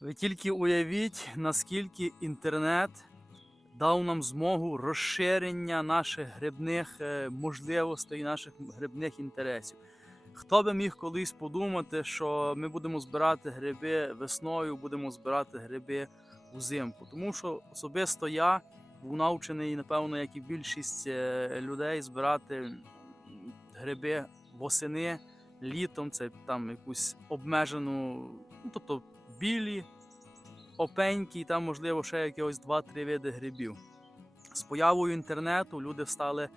Ви тільки уявіть, наскільки інтернет дав нам змогу розширення наших грибних е, можливостей, наших грибних інтересів. Хто би міг колись подумати, що ми будемо збирати гриби весною, будемо збирати гриби узимку. Тому що особисто я був навчений, напевно, як і більшість е, людей, збирати гриби восени, літом, це там якусь обмежену, ну тобто білі, опенькі, і там, можливо, ще якихось 2-3 види грибів. З появою інтернету люди стали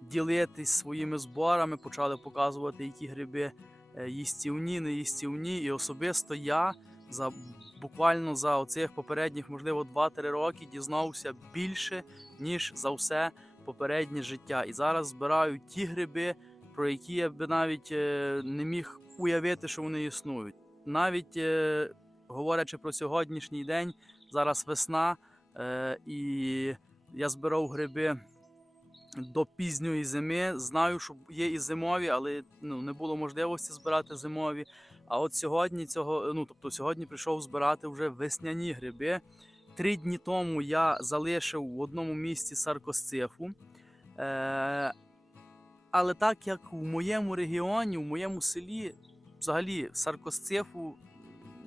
ділитись своїми зборами, почали показувати, які гриби е, їстівні, не їстівні. І особисто я за буквально за оцих попередніх, можливо, 2-3 роки дізнався більше, ніж за все попереднє життя. І зараз збираю ті гриби, про які я би навіть е, не міг уявити, що вони існують. Навіть е, говорячи про сьогоднішній день, зараз весна, е, і я збирав гриби до пізньої зими. Знаю, що є і зимові, але ну, не було можливості збирати зимові. А от сьогодні цього, ну тобто сьогодні прийшов збирати вже весняні гриби. Три дні тому я залишив в одному місці саркосцифу. Е, але так як в моєму регіоні, в моєму селі, взагалі саркосцифу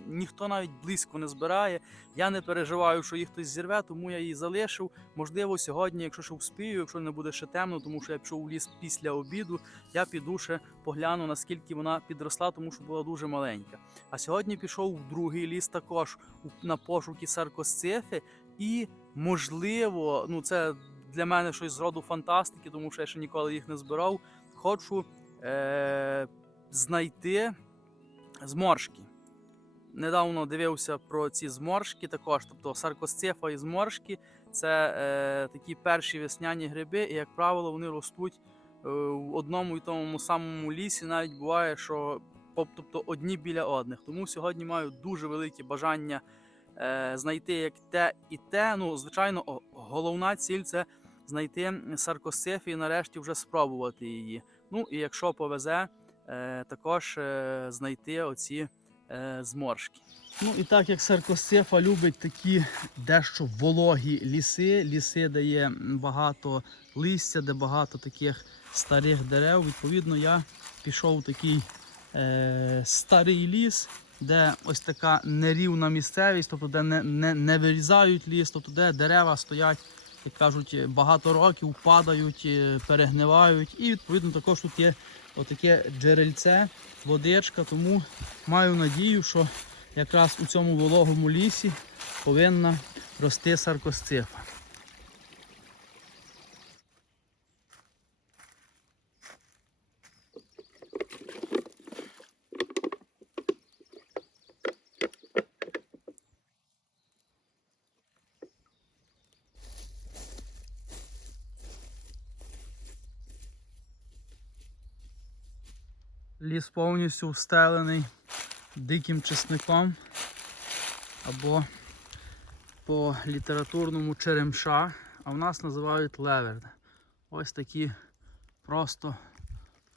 ніхто навіть близько не збирає. Я не переживаю, що їх хтось зірве, тому я її залишив. Можливо, сьогодні, якщо ще вспію, якщо не буде ще темно, тому що я пішов у ліс після обіду, я піду ще погляну, наскільки вона підросла, тому що була дуже маленька. А сьогодні пішов в другий ліс також на пошуки саркосцифи, і можливо, ну це для мене щось з роду фантастики, тому що я ще ніколи їх не збирав. Хочу е- знайти зморшки. Недавно дивився про ці зморшки також. Тобто саркосцефа і зморшки це е, такі перші весняні гриби, і, як правило, вони ростуть е, в одному і тому самому лісі. Навіть буває, що тобто, одні біля одних. Тому сьогодні маю дуже велике бажання е, знайти як те і те. Ну, звичайно, головна ціль це знайти саркосцефі і нарешті вже спробувати її. Ну і якщо повезе, е, також е, знайти оці е, зморшки. Ну і так як саркосцефа любить такі дещо вологі ліси, ліси, де є багато листя, де багато таких старих дерев. Відповідно, я пішов в такий е, старий ліс, де ось така нерівна місцевість, тобто де не, не, не вирізають ліс, тобто де дерева стоять, як кажуть, багато років, падають, е, перегнивають. І відповідно також тут є отаке джерельце, водичка, тому маю надію, що якраз у цьому вологому лісі повинна рости саркосцифа. Ліс повністю встелений диким чесником або по літературному черемша, а в нас називають леверд. Ось такі просто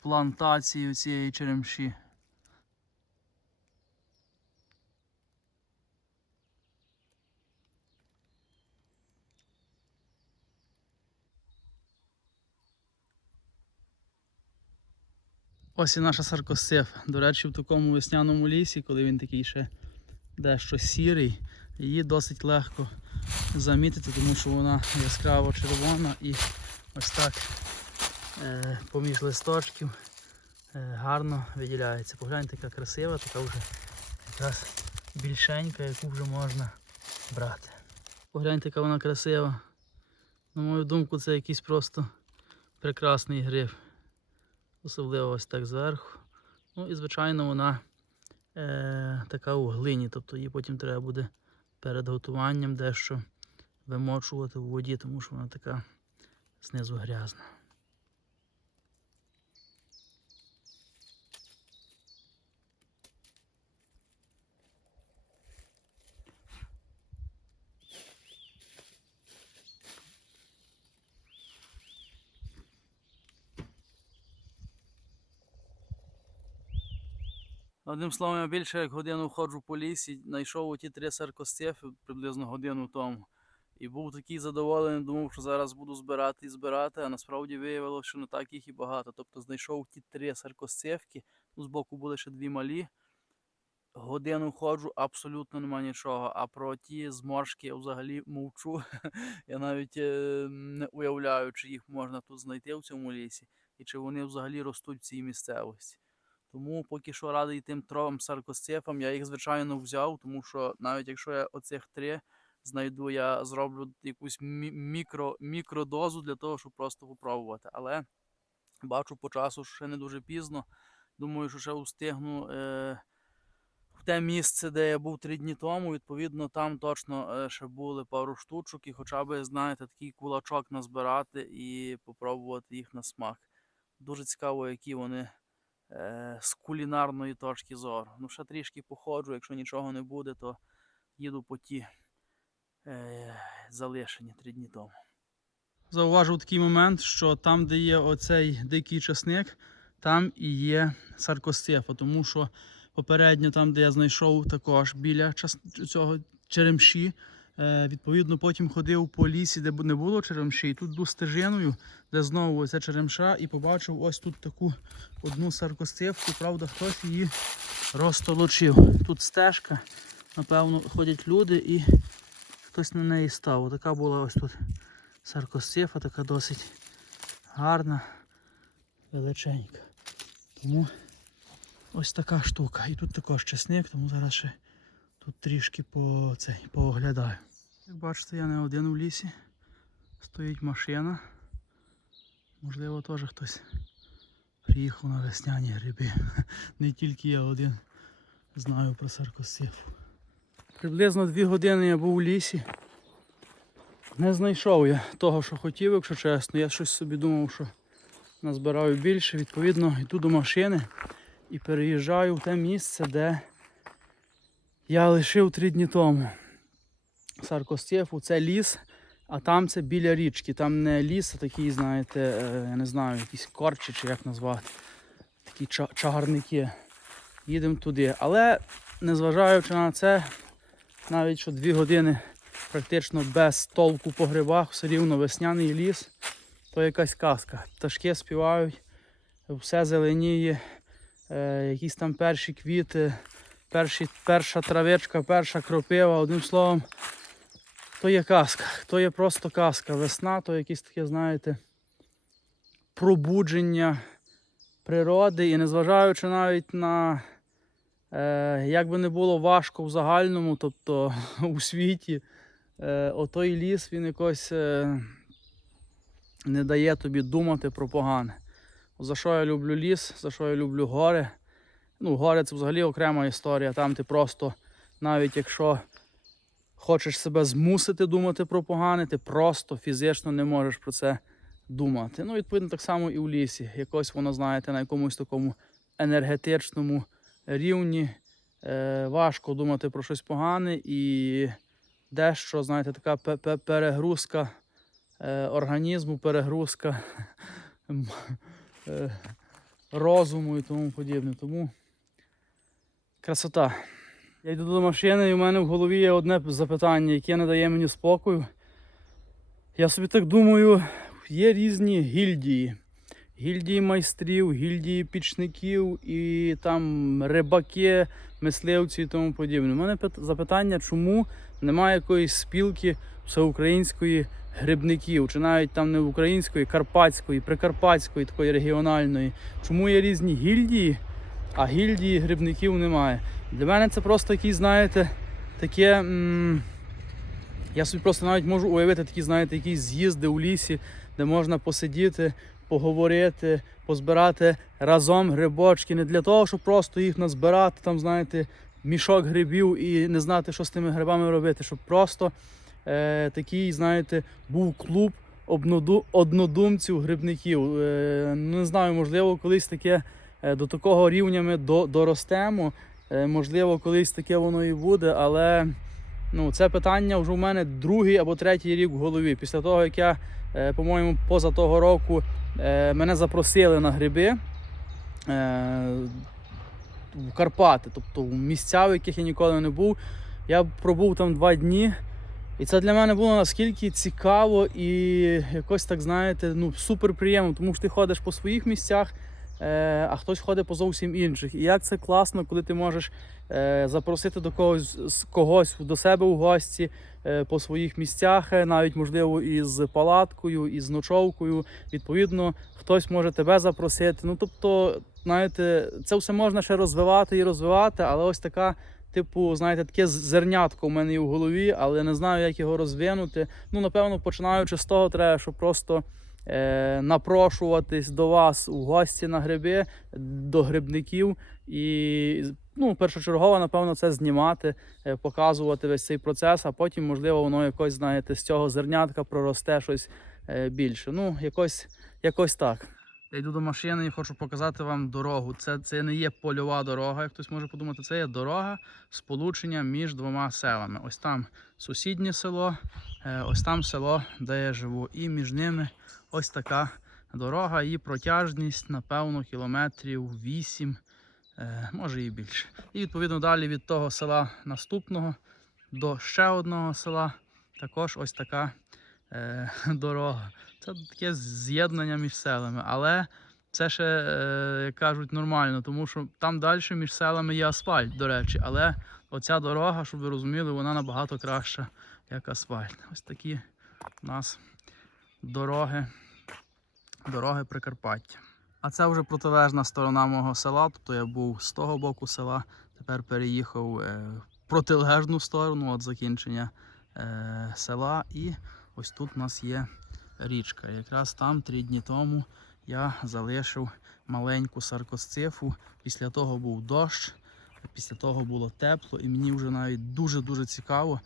плантації цієї черемші. Ось і наша саркосцеф. До речі, в такому весняному лісі, коли він такий ще дещо сірий, її досить легко замітити, тому що вона яскраво червона і ось так е, поміж листочків е, гарно виділяється. Погляньте, яка красива, така вже якраз більшенька, яку вже можна брати. Погляньте, яка вона красива. На мою думку, це якийсь просто прекрасний гриб особливо ось так зверху. Ну і звичайно вона е, така у глині, тобто її потім треба буде перед готуванням дещо вимочувати в воді, тому що вона така знизу грязна. Одним словом, я більше як годину ходжу по лісі, знайшов оті три саркостефи приблизно годину тому. І був такий задоволений, думав, що зараз буду збирати і збирати, а насправді виявилося, що не так їх і багато. Тобто знайшов ті три саркосцевки, ну, збоку були ще дві малі. Годину ходжу, абсолютно нема нічого. А про ті зморшки я взагалі мовчу. Я навіть е, не уявляю, чи їх можна тут знайти в цьому лісі, і чи вони взагалі ростуть в цій місцевості. Тому поки що радий тим трьом саркосцефам. Я їх, звичайно, взяв, тому що навіть якщо я оцих три знайду, я зроблю якусь мі- мікро, мікродозу для того, щоб просто попробувати. Але бачу по часу, що ще не дуже пізно. Думаю, що ще встигну е, в те місце, де я був три дні тому. Відповідно, там точно е, ще були пару штучок, і хоча б, знаєте, такий кулачок назбирати і попробувати їх на смак. Дуже цікаво, які вони е, з кулінарної точки зору. Ну, ще трішки походжу, якщо нічого не буде, то їду по ті е, залишені три дні тому. Зауважив такий момент, що там, де є оцей дикий часник, там і є саркостефа, тому що попередньо, там, де я знайшов також біля час... цього черемші, відповідно, потім ходив по лісі, де не було черемші, і тут був стежиною, де знову оця черемша, і побачив ось тут таку одну саркостефку, правда, хтось її розтолочив. Тут стежка, напевно, ходять люди і хтось на неї став. Така була ось тут саркостефа, така досить гарна, величенька. Тому ось така штука. І тут також чесник, тому зараз ще тут трішки по цей, пооглядаю. Як бачите, я не один у лісі. Стоїть машина. Можливо, теж хтось приїхав на весняні гриби. Не тільки я один знаю про саркосифу. Приблизно дві години я був у лісі. Не знайшов я того, що хотів, якщо чесно. Я щось собі думав, що назбираю більше. Відповідно, йду до машини і переїжджаю в те місце, де я лишив три дні тому. Саркостєфу це ліс, а там це біля річки. Там не ліс, а такий, знаєте, е, я не знаю, якісь корчі чи як назвати. Такі чагарники. Їдемо туди. Але незважаючи на це, навіть що дві години практично без толку по грибах, все рівно весняний ліс, то якась казка. Пташки співають, все зеленіє, е, якісь там перші квіти, перші, перша травичка, перша кропива, одним словом, то є казка, то є просто казка. Весна, то якесь таке, знаєте, пробудження природи і незважаючи навіть на Е, як би не було важко в загальному, тобто у світі, е, отой ліс він якось е, не дає тобі думати про погане. За що я люблю ліс, за що я люблю гори. Ну, гори це взагалі окрема історія. Там ти просто, навіть якщо хочеш себе змусити думати про погане, ти просто фізично не можеш про це думати. Ну, відповідно, так само і в лісі. Якось воно, знаєте, на якомусь такому енергетичному рівні е, важко думати про щось погане і дещо, знаєте, така пе- пе- перегрузка е, організму, перегрузка е, розуму і тому подібне. Тому красота. Я йду до машини і в мене в голові є одне запитання, яке не дає мені спокою. Я собі так думаю, є різні гільдії гільдії майстрів, гільдії пічників і там рибаки, мисливці і тому подібне. У мене запитання, чому немає якоїсь спілки всеукраїнської грибників, чи навіть там не української, карпатської, прикарпатської, такої регіональної. Чому є різні гільдії, а гільдії грибників немає? Для мене це просто якісь, знаєте, таке. м, я собі просто навіть можу уявити такі, знаєте, якісь з'їзди у лісі, де можна посидіти, поговорити, позбирати разом грибочки. Не для того, щоб просто їх назбирати, там, знаєте, мішок грибів і не знати, що з тими грибами робити. Щоб просто е, такий, знаєте, був клуб однодумців грибників. Е, не знаю, можливо, колись таке до такого рівня ми до, доростемо. Е, можливо, колись таке воно і буде, але. Ну, це питання вже у мене другий або третій рік в голові. Після того, як я, е, по-моєму, поза того року е, мене запросили на гриби. Е, в Карпати, тобто в місця, в яких я ніколи не був. Я пробув там два дні. І це для мене було наскільки цікаво і якось так, знаєте, ну, супер приємно, тому що ти ходиш по своїх місцях, е, а хтось ходить по зовсім інших. І як це класно, коли ти можеш е, запросити до когось з- когось до себе у гості е, по своїх місцях, е, навіть можливо із палаткою, із ночовкою. Відповідно, хтось може тебе запросити. Ну тобто, знаєте, це все можна ще розвивати і розвивати, але ось така. Типу, знаєте, таке зернятко в мене є в голові, але не знаю, як його розвинути. Ну, напевно, починаючи з того, треба, щоб просто е, напрошуватись до вас у гості на гриби, до грибників. І ну, першочергово, напевно, це знімати, е, показувати весь цей процес, а потім, можливо, воно якось, знаєте, з цього зернятка проросте щось е, більше. Ну, якось, якось так. Я йду до машини і хочу показати вам дорогу. Це, це не є польова дорога, як хтось може подумати. Це є дорога сполучення між двома селами. Ось там сусіднє село, е, ось там село, де я живу. І між ними ось така дорога. Її протяжність, напевно, кілометрів 8, е, може і більше. І відповідно далі від того села наступного до ще одного села також ось така е, дорога. Це таке з'єднання між селами, але це ще, е, як кажуть, нормально, тому що там далі між селами є асфальт, до речі, але оця дорога, щоб ви розуміли, вона набагато краща, як асфальт. Ось такі у нас дороги, дороги Прикарпаття. А це вже протилежна сторона мого села. Тобто я був з того боку села, тепер переїхав е, в протилежну сторону від закінчення е, села. І ось тут у нас є річка. Якраз там три дні тому я залишив маленьку саркосцифу. Після того був дощ, після того було тепло, і мені вже навіть дуже-дуже цікаво,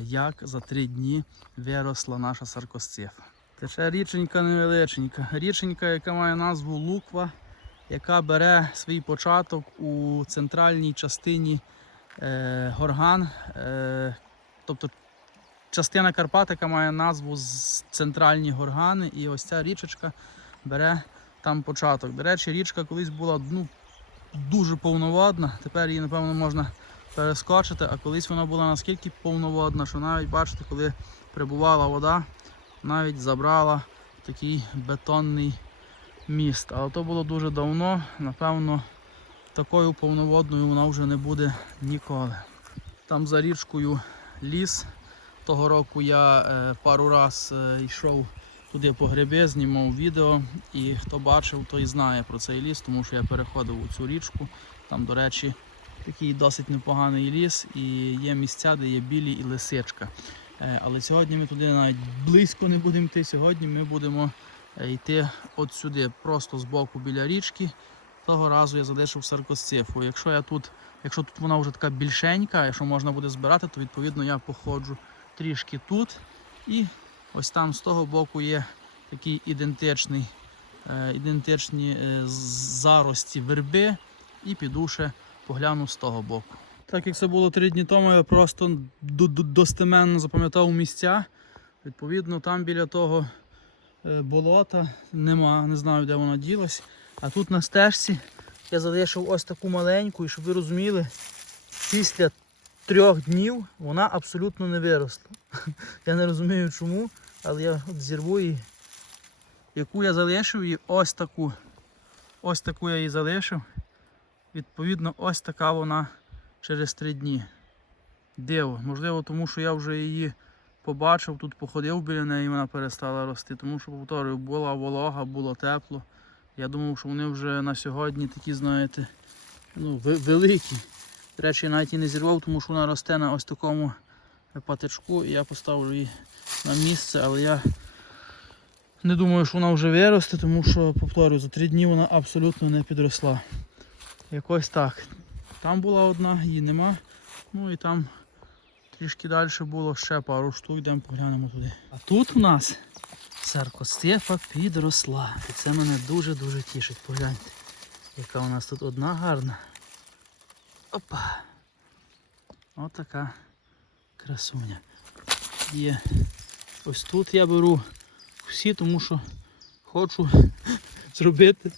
як за три дні виросла наша саркосцифа. Тече річенька невеличенька. Річенька, яка має назву Луква, яка бере свій початок у центральній частині е, горган. Е, тобто частина Карпат, яка має назву центральні горгани, і ось ця річечка бере там початок. До речі, річка колись була ну, дуже повноводна, тепер її, напевно, можна перескочити, а колись вона була наскільки повноводна, що навіть бачите, коли прибувала вода, навіть забрала такий бетонний міст. Але то було дуже давно, напевно, такою повноводною вона вже не буде ніколи. Там за річкою ліс. Того року я е, пару раз е, йшов туди по гриби, знімав відео. І хто бачив, той знає про цей ліс, тому що я переходив у цю річку. Там, до речі, такий досить непоганий ліс, і є місця, де є білі і лисичка. Е, але сьогодні ми туди навіть близько не будемо йти. Сьогодні ми будемо е, йти от сюди, просто з боку біля річки. Того разу я залишив саркосцифу. Якщо я тут, якщо тут вона вже така більшенька, якщо можна буде збирати, то відповідно я походжу трішки тут. І ось там з того боку є такий ідентичний, е, ідентичні зарості верби. І піду ще погляну з того боку. Так як це було три дні тому, я просто достеменно запам'ятав місця. Відповідно, там біля того е, болота нема, не знаю, де воно ділось. А тут на стежці я залишив ось таку маленьку, і щоб ви розуміли, після трьох днів вона абсолютно не виросла. Я не розумію чому, але я от зірву її. Яку я залишив її, ось таку. Ось таку я її залишив. Відповідно, ось така вона через три дні. Диво. Можливо, тому що я вже її побачив, тут походив біля неї і вона перестала рости. Тому що, повторюю, була волога, було тепло. Я думав, що вони вже на сьогодні такі, знаєте, ну, великі. До речі, навіть і не зірвав, тому що вона росте на ось такому патичку. І я поставлю її на місце, але я не думаю, що вона вже виросте, тому що, повторюю, за три дні вона абсолютно не підросла. Якось так. Там була одна, її нема. Ну і там трішки далі було ще пару штук, йдемо поглянемо туди. А тут у нас саркостефа підросла. І це мене дуже-дуже тішить. Погляньте, яка у нас тут одна гарна. Опа. Отака красуня. Є. Ось тут я беру всі, тому що хочу зробити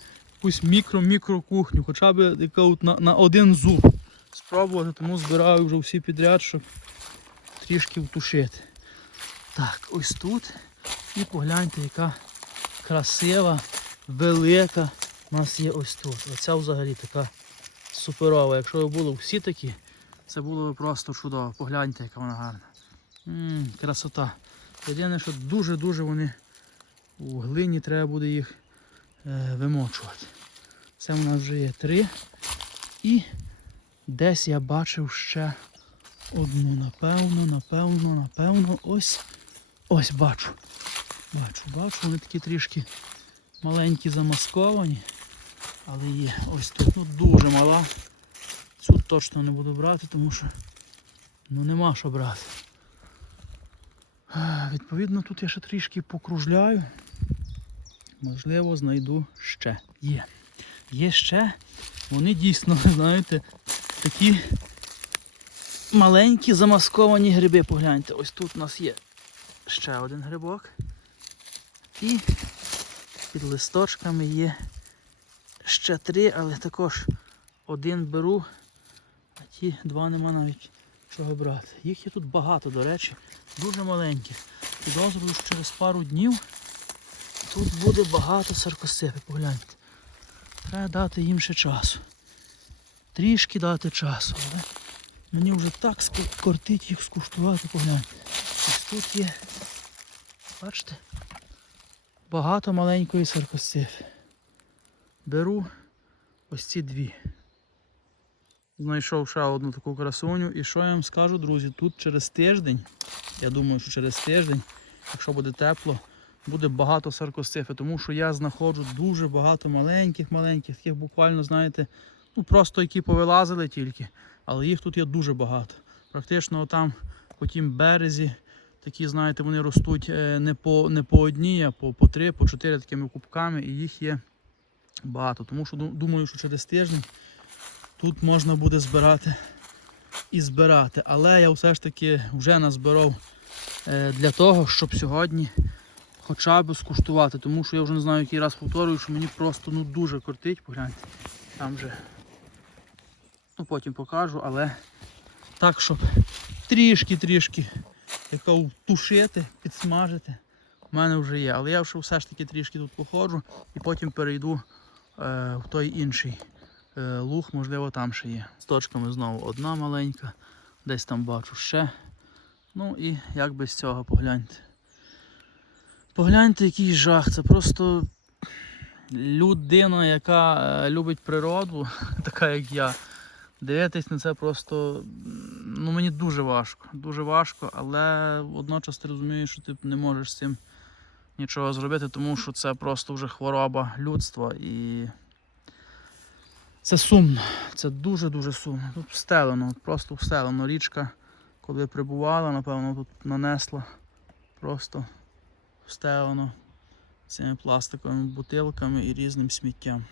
якусь мікро-мікро кухню, хоча б яка от на, на один зуб спробувати, тому збираю вже всі підряд, щоб трішки втушити. Так, ось тут. І погляньте, яка красива, велика у нас є ось тут. Оця взагалі така суперова. Якщо ви були всі такі, це було б просто чудово. Погляньте, яка вона гарна. М, красота. Єдине, що дуже-дуже вони у глині треба буде їх е, вимочувати. Це у нас вже є три. І десь я бачив ще одну, напевно, напевно, напевно. Ось. Ось бачу. Бачу, бачу, вони такі трішки маленькі замасковані. Але є ось тут ну, дуже мала. Цю точно не буду брати, тому що ну, нема що брати. Відповідно, тут я ще трішки покружляю. Можливо, знайду ще. Є. Є ще. Вони дійсно, знаєте, такі маленькі замасковані гриби. Погляньте, ось тут у нас є ще один грибок. І під листочками є ще три, але також один беру, а ті два нема навіть чого брати. Їх є тут багато, до речі, дуже маленькі. Підозрюю, що через пару днів тут буде багато саркосипи, погляньте. Треба дати їм ще часу. Трішки дати часу, але мені вже так кортить їх скуштувати, погляньте. Ось тут є, бачите, багато маленької саркосипи. Беру ось ці дві. Знайшов ще одну таку красуню. І що я вам скажу, друзі, тут через тиждень, я думаю, що через тиждень, якщо буде тепло, буде багато саркосцифи, тому що я знаходжу дуже багато маленьких-маленьких, таких буквально, знаєте, ну просто які повилазили тільки, але їх тут є дуже багато. Практично там по тім березі, такі, знаєте, вони ростуть е, не по, не по одній, а по, по три, по чотири такими кубками, і їх є багато. Тому що думаю, що через тиждень тут можна буде збирати і збирати. Але я все ж таки вже назбирав е, для того, щоб сьогодні хоча б скуштувати. Тому що я вже не знаю, який раз повторюю, що мені просто ну, дуже кортить. Погляньте. Там вже ну, потім покажу, але так, щоб трішки-трішки тушити, підсмажити. У мене вже є. Але я вже все ж таки трішки тут походжу і потім перейду е, в той інший е, луг, можливо, там ще є. З точками знову одна маленька, десь там бачу ще. Ну і як без цього погляньте. Погляньте, який жах. Це просто людина, яка е, любить природу, така як я. Дивитись на це просто ну, мені дуже важко. Дуже важко, але водночас ти розумієш, що ти не можеш з цим нічого зробити, тому що це просто вже хвороба людства і це сумно. Це дуже-дуже сумно. Тут встелено, просто встелено. Річка, коли прибувала, напевно, тут нанесла просто встелено цими пластиковими бутилками і різним сміттям.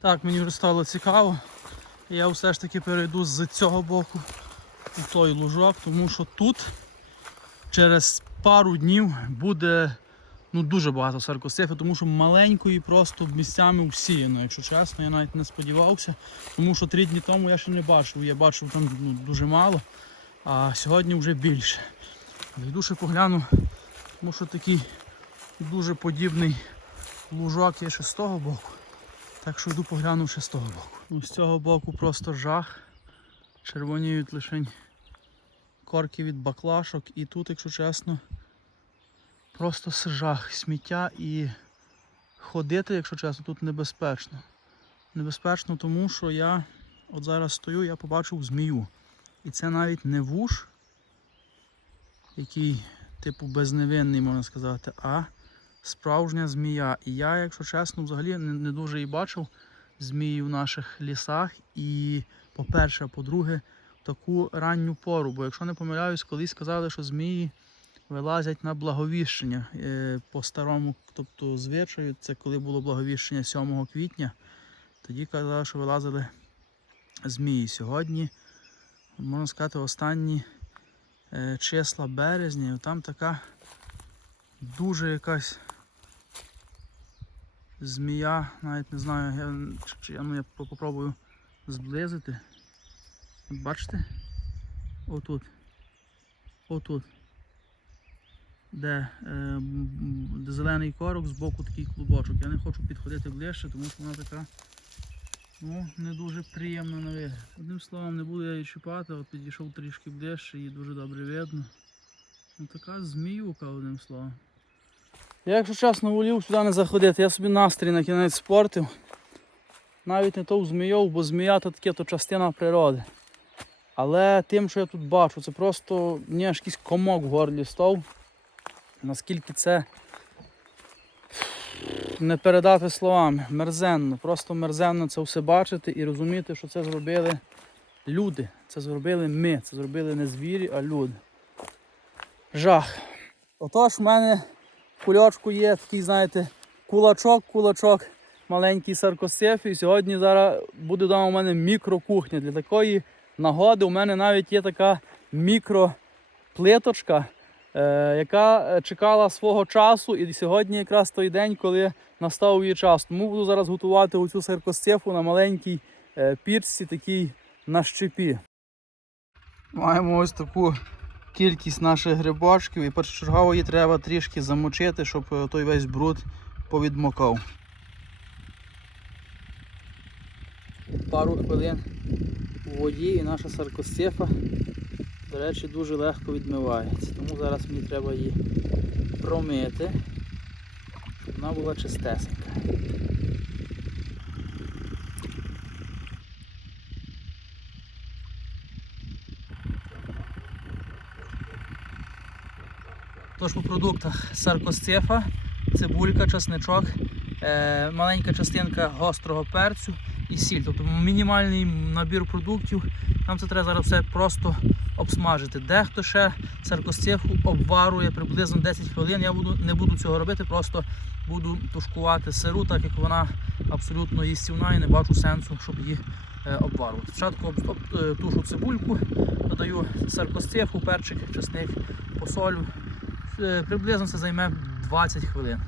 Так, мені вже стало цікаво. Я все ж таки перейду з цього боку у той лужок, тому що тут через пару днів буде ну, дуже багато саркосифи, тому що маленької просто місцями всіяно, якщо чесно, я навіть не сподівався, тому що три дні тому я ще не бачив, я бачив там ну, дуже мало, а сьогодні вже більше. Йду ще погляну, тому що такий дуже подібний лужок є ще з того боку. Так що йду погляну ще з того боку. Ну, з цього боку просто жах. Червоніють лише корки від баклашок. І тут, якщо чесно, просто с- жах, сміття і ходити, якщо чесно, тут небезпечно. Небезпечно, тому що я от зараз стою, я побачив змію. І це навіть не вуш, який, типу, безневинний, можна сказати, а справжня змія. І я, якщо чесно, взагалі не, не дуже і бачив змії в наших лісах. І, по-перше, по-друге, таку ранню пору. Бо якщо не помиляюсь, колись сказали, що змії вилазять на благовіщення е, по старому, тобто звичаю, це коли було благовіщення 7 квітня. Тоді казали, що вилазили змії. Сьогодні можна сказати, останні е, числа березня. Там така дуже якась змія, навіть не знаю, я, чи- ну, я попробую зблизити. Бачите? Отут. Отут. Де, е, зелений корок, збоку такий клубочок. Я не хочу підходити ближче, тому що вона така ну, не дуже приємна на вигляд. Одним словом, не буду я її чіпати, от підійшов трішки ближче, її дуже добре видно. Ну така зміюка, одним словом. Я, якщо чесно, волів сюди не заходити, я собі настрій на кінець спортив. Навіть не то в змійов, бо змія то таке то частина природи. Але тим, що я тут бачу, це просто аж якийсь комок в горлі став. Наскільки це не передати словами. Мерзенно, просто мерзенно це все бачити і розуміти, що це зробили люди. Це зробили ми, це зробили не звірі, а люди. Жах. Отож, в мене в кульочку є такий, знаєте, кулачок, кулачок, маленький саркосиф. І сьогодні зараз буде вдома у мене мікрокухня. Для такої нагоди у мене навіть є така мікроплиточка, яка е, чекала свого часу. І сьогодні якраз той день, коли настав її час. Тому буду зараз готувати оцю саркосифу на маленькій е, пірці, такій на щепі. Маємо ось таку кількість наших грибочків і першочергово її треба трішки замочити, щоб е, той весь бруд повідмокав. Пару хвилин у воді і наша саркосифа, до речі, дуже легко відмивається. Тому зараз мені треба її промити, щоб вона була чистесенька. Тож по продуктах саркосцефа, цибулька, чесничок, е, маленька частинка гострого перцю і сіль. Тобто мінімальний набір продуктів. Нам це треба зараз все просто обсмажити. Дехто ще саркосцефу обварує приблизно 10 хвилин. Я буду, не буду цього робити, просто буду тушкувати сиру, так як вона абсолютно їстівна і не бачу сенсу, щоб її е, обварувати. Спочатку е, тушу цибульку, додаю саркосцефу, перчик, чесник, посолю. Е, Приблизно це займе 20 хвилин.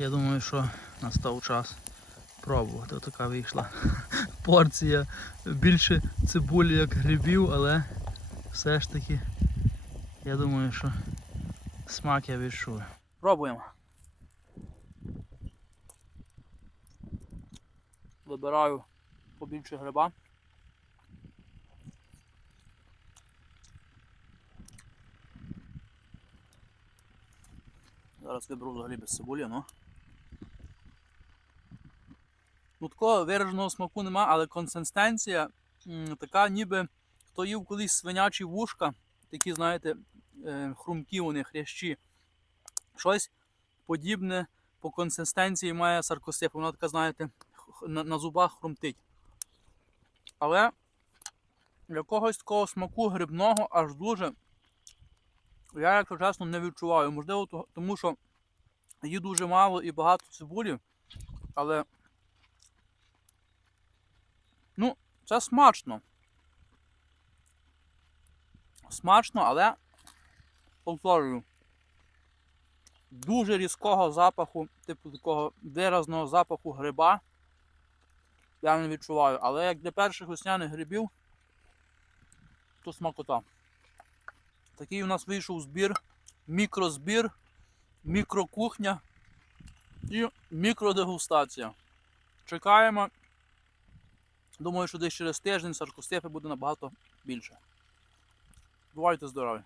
Я думаю, що настав час пробувати. Така вийшла порція більше цибулі, як грибів, але все ж таки я думаю, що смак я відчую. Пробуємо. Вибираю побільше гриба. Зараз виберу взагалі без цибулі, ну. Ну такого вираженого смаку нема, але консистенція така, ніби хто їв колись свинячі вушка, такі, знаєте, е, хрумкі вони, хрящі. Щось подібне по консистенції має саркосиф. Вона така, знаєте, на, на зубах хрумтить. Але якогось такого смаку грибного аж дуже я, якщо чесно, не відчуваю. Можливо, тому що її дуже мало і багато цибулі, але ну, це смачно. Смачно, але повторюю. Дуже різкого запаху, типу такого виразного запаху гриба. Я не відчуваю. Але як для перших весняних грибів, то смакота. Такий у нас вийшов збір, мікрозбір, мікрокухня і мікродегустація. Чекаємо. Думаю, що десь через тиждень саркостепи буде набагато більше. Бувайте здорові!